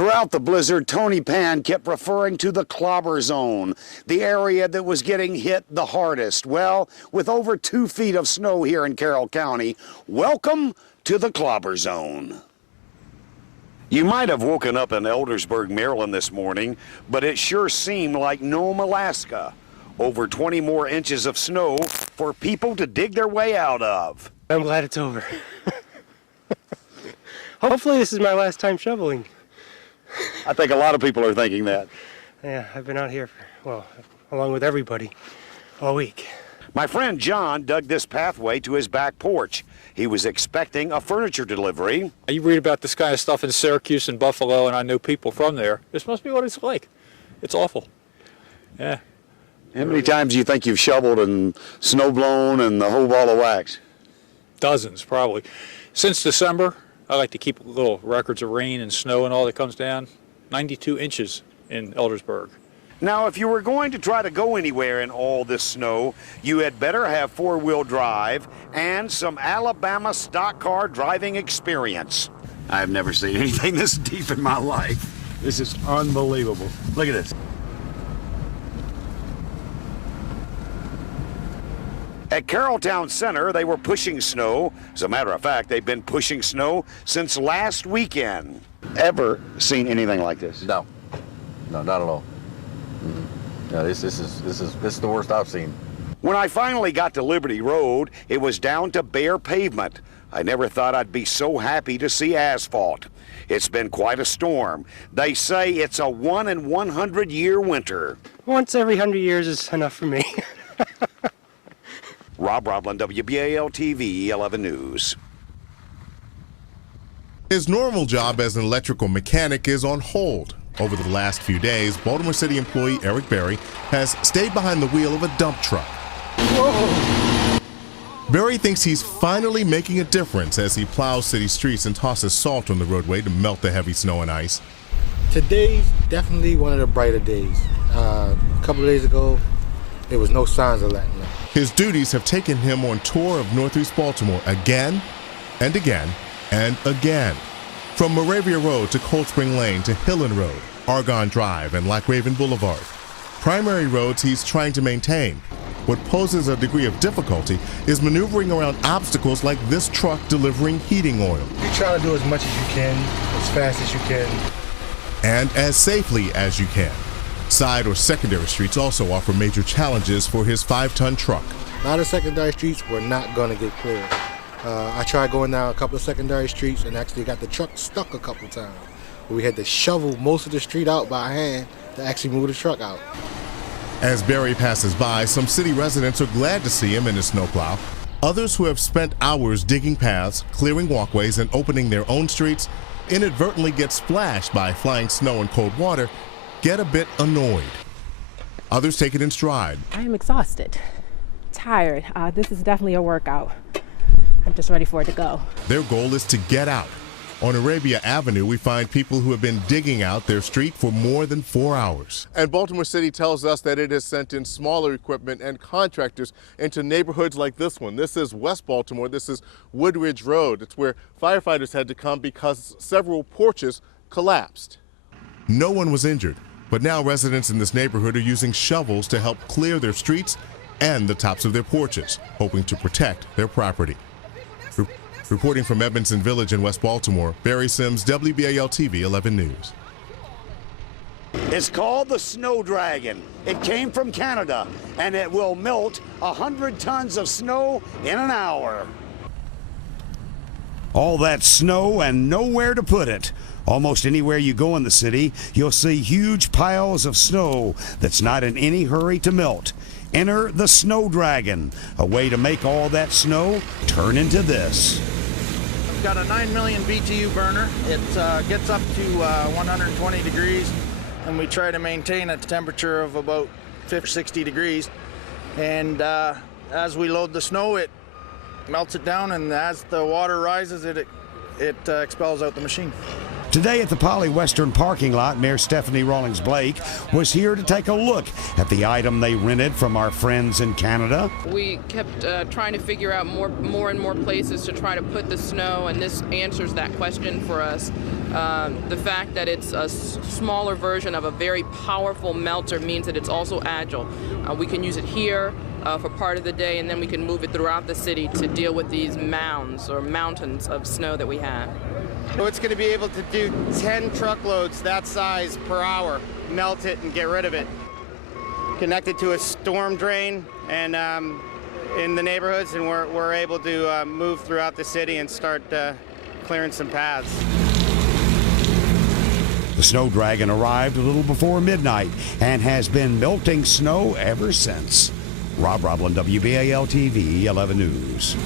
Throughout the blizzard, Tony Pan kept referring to the clobber zone, the area that was getting hit the hardest. Well, with over 2 feet of snow here in Carroll County, welcome to the clobber zone. You might have woken up in Eldersburg, Maryland this morning, but it sure seemed like Nome, Alaska. Over 20 more inches of snow for people to dig their way out of. I'm glad it's over. Hopefully this is my last time shoveling. I think a lot of people are thinking that. Yeah, I've been out here, along with everybody, all week. My friend John dug this pathway to his back porch. He was expecting a furniture delivery. You read about this kind of stuff in Syracuse and Buffalo, and I know people from there. This must be what it's like. It's awful. Yeah. How many times do you think you've shoveled and snow blown and the whole ball of wax? Dozens, probably. Since December, I like to keep little records of rain and snow and all that comes down. 92 inches in Eldersburg. Now, if you were going to try to go anywhere in all this snow, you had better have four-wheel drive and some Alabama stock car driving experience. I've never seen anything this deep in my life. This is unbelievable. Look at this. At Carrolltown Center, they were pushing snow. As a matter of fact, they've been pushing snow since last weekend. Ever seen anything like this? No, not at all. No, this is the worst I've seen. When I finally got to Liberty Road, it was down to bare pavement. I never thought I'd be so happy to see asphalt. It's been quite a storm. They say it's a 1 in 100 year winter. Once every 100 years is enough for me. Rob Roblin, WBAL-TV 11 News. His normal job as an electrical mechanic is on hold. Over the last few days, Baltimore City employee Eric Berry has stayed behind the wheel of a dump truck. Whoa. Berry thinks he's finally making a difference as he plows city streets and tosses salt on the roadway to melt the heavy snow and ice. Today's definitely one of the brighter days. A couple of days ago, there was no signs of letting up. His duties have taken him on tour of Northeast Baltimore again and again and again. From Moravia Road to Cold Spring Lane to Hillen Road, Argonne Drive, and Loch Raven Boulevard. Primary roads he's trying to maintain. What poses a degree of difficulty is maneuvering around obstacles like this truck delivering heating oil. You try to do as much as you can, as fast as you can. And as safely as you can. Side or secondary streets also offer major challenges for his 5-ton truck. A lot of secondary streets were not going to get cleared. I tried going down a couple of secondary streets and actually got the truck stuck a couple of times. We had to shovel most of the street out by hand to actually move the truck out. As Berry passes by, some city residents are glad to see him in his snowplow. Others who have spent hours digging paths, clearing walkways, and opening their own streets inadvertently get splashed by flying snow and cold water, get a bit annoyed. Others take it in stride. I am exhausted, tired. This is definitely a workout. I'm just ready for it to go. Their goal is to get out. On Arabia Avenue, we find people who have been digging out their street for more than 4 hours. And Baltimore City tells us that it has sent in smaller equipment and contractors into neighborhoods like this one. This is West Baltimore. This is Woodridge Road. It's where firefighters had to come because several porches collapsed. No one was injured, but now residents in this neighborhood are using shovels to help clear their streets and the tops of their porches, hoping to protect their property. Reporting from Edmondson Village in West Baltimore, Barry Sims, WBAL-TV 11 News. It's called the Snow Dragon. It came from Canada, and it will melt 100 tons of snow in an hour. All that snow and nowhere to put it. Almost anywhere you go in the city, you'll see huge piles of snow that's not in any hurry to melt. Enter the Snow Dragon, a way to make all that snow turn into this. I've got a 9 million BTU burner. It gets up to 120 degrees, and we try to maintain a temperature of about 60 degrees. And as we load the snow, it melts it down, and as the water rises, it expels out the machine. Today at the Poly Western parking lot, Mayor Stephanie Rawlings Blake was here to take a look at the item they rented from our friends in Canada. We kept trying to figure out more and more places to try to put the snow, and this answers that question for us. The fact that it's a smaller version of a very powerful melter means that it's also agile. We can use it here for part of the day, and then we can move it throughout the city to deal with these mounds or mountains of snow that we have. So it's going to be able to do 10 truckloads that size per hour, melt it and get rid of it. Connected to a storm drain and in the neighborhoods, and we're able to move throughout the city and start clearing some paths. The Snow Dragon arrived a little before midnight and has been melting snow ever since. Rob Roblin, WBAL TV 11 News.